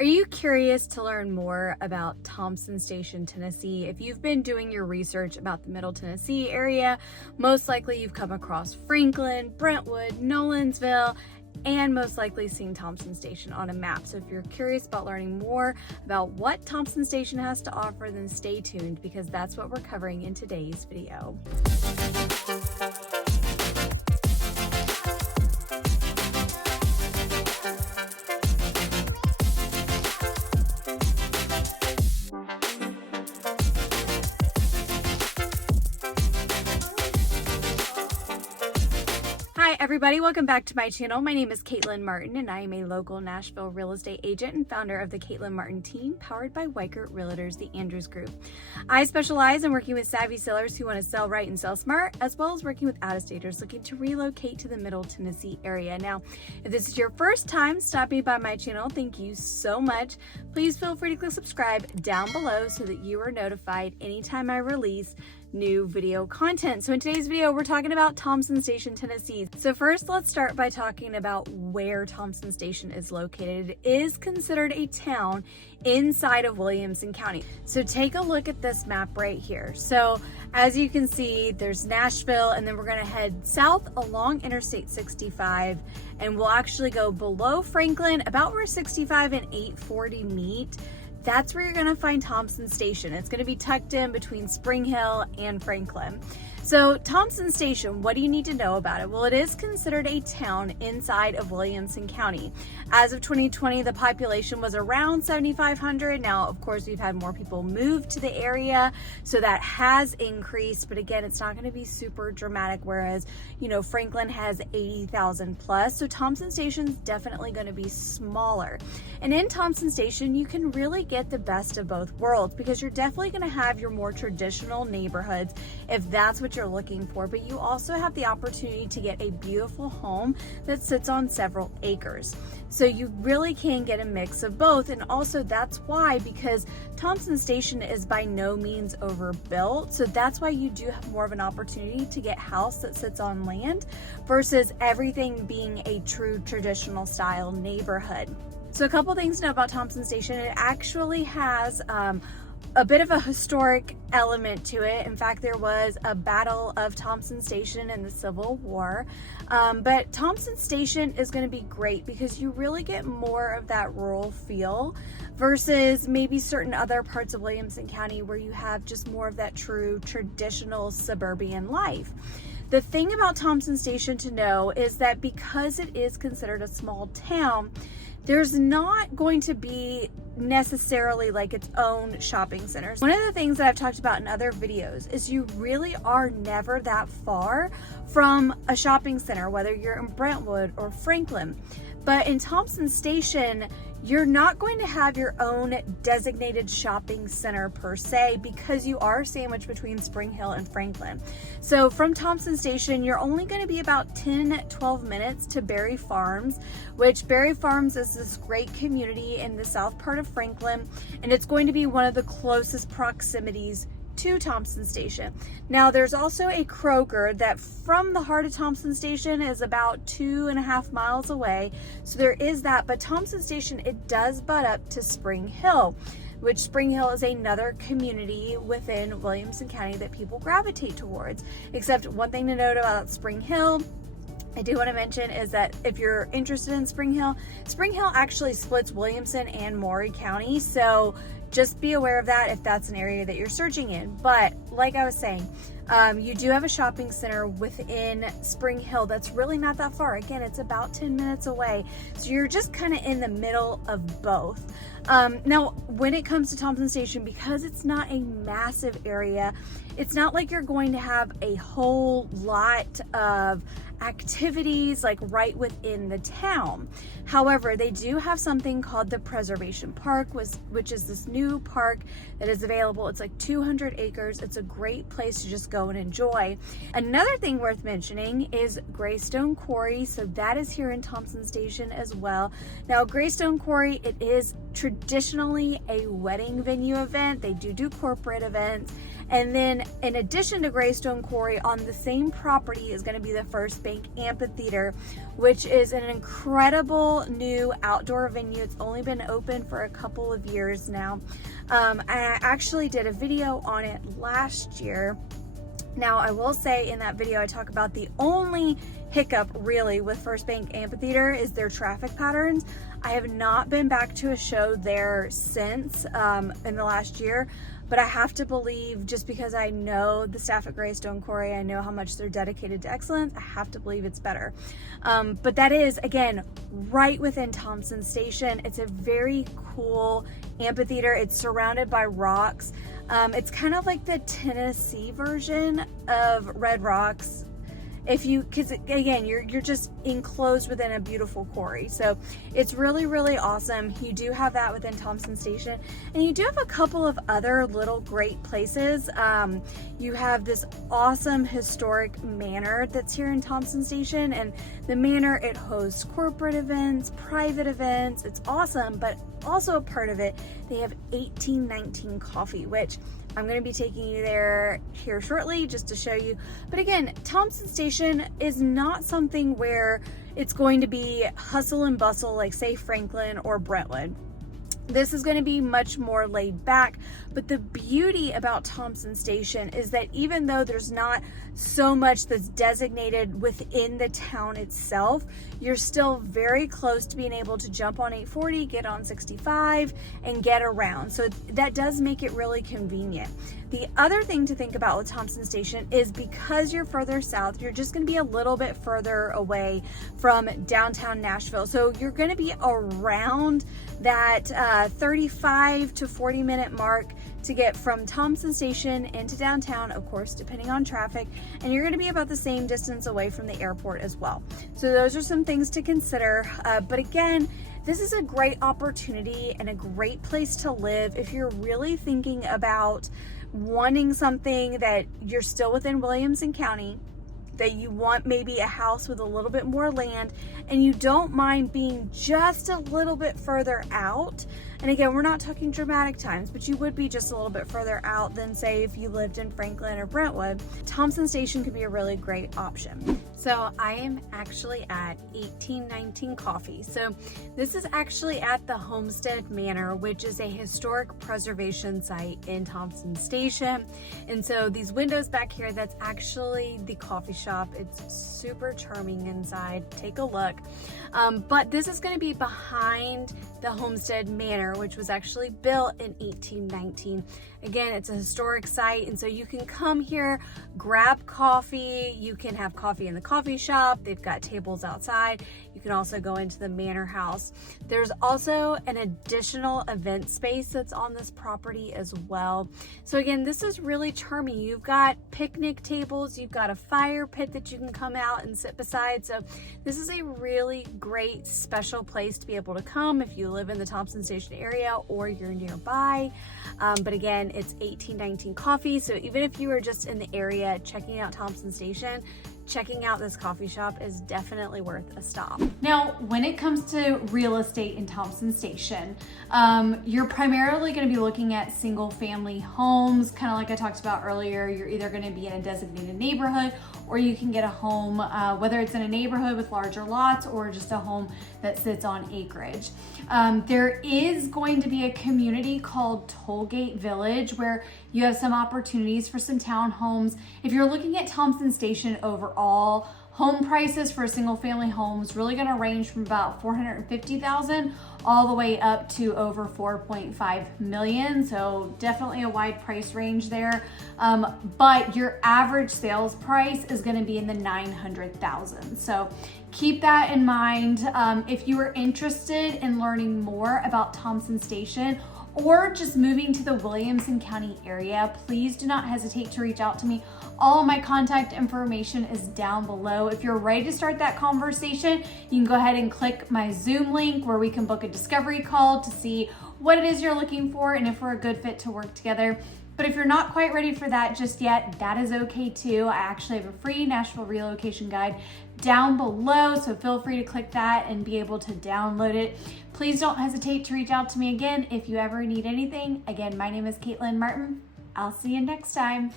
Are you curious to learn more about Thompson Station, Tennessee? If you've been doing your research about the Middle Tennessee area, most likely you've come across Franklin, Brentwood, Nolensville, and most likely seen Thompson Station on a map. So if you're curious about learning more about what Thompson Station has to offer, then stay tuned because that's what we're covering in today's video. Hi everybody, welcome back to my channel. My name is Caitlin Martin and I am a local Nashville real estate agent and founder of the Caitlin Martin team, powered by Weichert Realtors, the Andrews Group. I specialize in working with savvy sellers who want to sell right and sell smart, as well as working with out-of-staters looking to relocate to the Middle Tennessee area. Now, if this is your first time stopping by my channel, thank you so much. Please feel free to click subscribe down below so that you are notified anytime I release new video content. So in today's video, we're talking about Thompson Station, Tennessee. So first, let's start by talking about where Thompson Station is located. It is considered a town inside of Williamson County. So take a look at this map right here. So as you can see, there's Nashville, and then we're gonna head south along Interstate 65, and we'll actually go below Franklin, about where 65 and 840 meet. That's where you're gonna find Thompson Station. It's gonna be tucked in between Spring Hill and Franklin. So Thompson Station, what do you need to know about it? Well, it is considered a town inside of Williamson County. As of 2020, the population was around 7,500. Now, of course, we've had more people move to the area, so that has increased, but again, it's not gonna be super dramatic, whereas, you know, Franklin has 80,000 plus, so Thompson Station's definitely gonna be smaller. And in Thompson Station, you can really get the best of both worlds because you're definitely gonna have your more traditional neighborhoods if that's what you're looking for, but you also have the opportunity to get a beautiful home that sits on several acres. So you really can get a mix of both, and also that's why, because Thompson Station is by no means overbuilt, so that's why you do have more of an opportunity to get house that sits on land versus everything being a true traditional style neighborhood. So a couple things to know about Thompson Station. It actually has a bit of a historic element to it. In fact, there was a battle of Thompson Station in the Civil War. But Thompson Station is going to be great because you really get more of that rural feel versus maybe certain other parts of Williamson County where you have just more of that true traditional suburban life. The thing about Thompson Station to know is that because it is considered a small town, there's not going to be necessarily like its own shopping centers. One of the things that I've talked about in other videos is you really are never that far from a shopping center, whether you're in Brentwood or Franklin. But in Thompson Station, you're not going to have your own designated shopping center per se because you are sandwiched between Spring Hill and Franklin. So from Thompson Station, you're only going to be about 10-12 minutes to Berry Farms, which Berry Farms is this great community in the south part of Franklin, and it's going to be one of the closest proximities to Thompson Station. Now there's also a Kroger that from the heart of Thompson Station is about 2.5 miles away. So there is that, but Thompson Station, it does butt up to Spring Hill, which Spring Hill is another community within Williamson County that people gravitate towards. Except one thing to note about Spring Hill, I do want to mention, is that if you're interested in Spring Hill actually splits Williamson and Maury County. So just be aware of that if that's an area that you're searching in. But like I was saying, you do have a shopping center within Spring Hill that's really not that far. Again, it's about 10 minutes away. So you're just kind of in the middle of both. Now, when it comes to Thompson Station, because it's not a massive area, it's not like you're going to have a whole lot of activities like right within the town. However, they do have something called the Preservation Park, which is this new park that is available. It's like 200 acres. It's a great place to just go go and enjoy. Another thing worth mentioning is Greystone Quarry. So that is here in Thompson Station as well. Now, Greystone Quarry, it is traditionally a wedding venue event. They do corporate events. And then in addition to Greystone Quarry, on the same property is going to be the First Bank Amphitheater, which is an incredible new outdoor venue. It's only been open for a couple of years now. I actually did a video on it last year. Now, I will say in that video, I talk about the only hiccup really with First Bank Amphitheater is their traffic patterns. I have not been back to a show there since in the last year, but I have to believe, just because I know the staff at Greystone Quarry, I know how much they're dedicated to excellence, I have to believe it's better. But that is, again, right within Thompson Station. It's a very cool amphitheater. It's surrounded by rocks. It's kind of like the Tennessee version of Red Rocks. Because again, you're just enclosed within a beautiful quarry. So it's really, really awesome. You do have that within Thompson Station, and you do have a couple of other little great places. You have this awesome historic manor that's here in Thompson Station, and the manor, it hosts corporate events, private events. It's awesome, but also a part of it, they have 1819 coffee, which I'm going to be taking you there here shortly just to show you. But again, Thompson Station is not something where it's going to be hustle and bustle like, say, Franklin or Brentwood. This is going to be much more laid back, but the beauty about Thompson Station is that even though there's not so much that's designated within the town itself, you're still very close to being able to jump on 840, get on 65, and get around. So that does make it really convenient. The other thing to think about with Thompson Station is because you're further south, you're just going to be a little bit further away from downtown Nashville. So you're going to be around that 35 to 40 minute mark to get from Thompson Station into downtown, of course, depending on traffic, and you're going to be about the same distance away from the airport as well. So those are some things to consider. But again, this is a great opportunity and a great place to live if you're really thinking about wanting something that you're still within Williamson County, that you want maybe a house with a little bit more land, and you don't mind being just a little bit further out. And again, we're not talking dramatic times, but you would be just a little bit further out than, say, if you lived in Franklin or Brentwood. Thompson Station could be a really great option. So I am actually at 1819 Coffee. So this is actually at the Homestead Manor, which is a historic preservation site in Thompson Station. And so these windows back here, that's actually the coffee shop. It's super charming inside. Take a look. But this is going to be behind the Homestead Manor, which was actually built in 1819. Again, it's a historic site, and so you can come here, grab coffee. You can have coffee in the coffee shop. They've got tables outside. You can also go into the manor house. There's also an additional event space that's on this property as well. So again, this is really charming. You've got picnic tables, you've got a fire pit that you can come out and sit beside. So this is a really great special place to be able to come if you live in the Thompson Station area or you're nearby. But again, it's 1819 Coffee. So even if you are just in the area checking out Thompson Station, checking out this coffee shop is definitely worth a stop. Now, when it comes to real estate in Thompson Station, you're primarily going to be looking at single family homes, kind of like I talked about earlier. You're either going to be in a designated neighborhood, or you can get a home, whether it's in a neighborhood with larger lots or just a home that sits on acreage. There is going to be a community called Tollgate Village where you have some opportunities for some townhomes. If you're looking at Thompson Station overall, home prices for single family homes really going to range from about $450,000 all the way up to over $4.5 million. So definitely a wide price range there. But your average sales price is going to be in the $900,000. So keep that in mind. If you are interested in learning more about Thompson Station or just moving to the Williamson County area, please do not hesitate to reach out to me. All of my contact information is down below. If you're ready to start that conversation, you can go ahead and click my Zoom link where we can book a discovery call to see what it is you're looking for and if we're a good fit to work together. But if you're not quite ready for that just yet, that is okay too. I actually have a free Nashville relocation guide down below, so feel free to click that and be able to download it. Please don't hesitate to reach out to me again if you ever need anything. Again, my name is Caitlin Martin. I'll see you next time.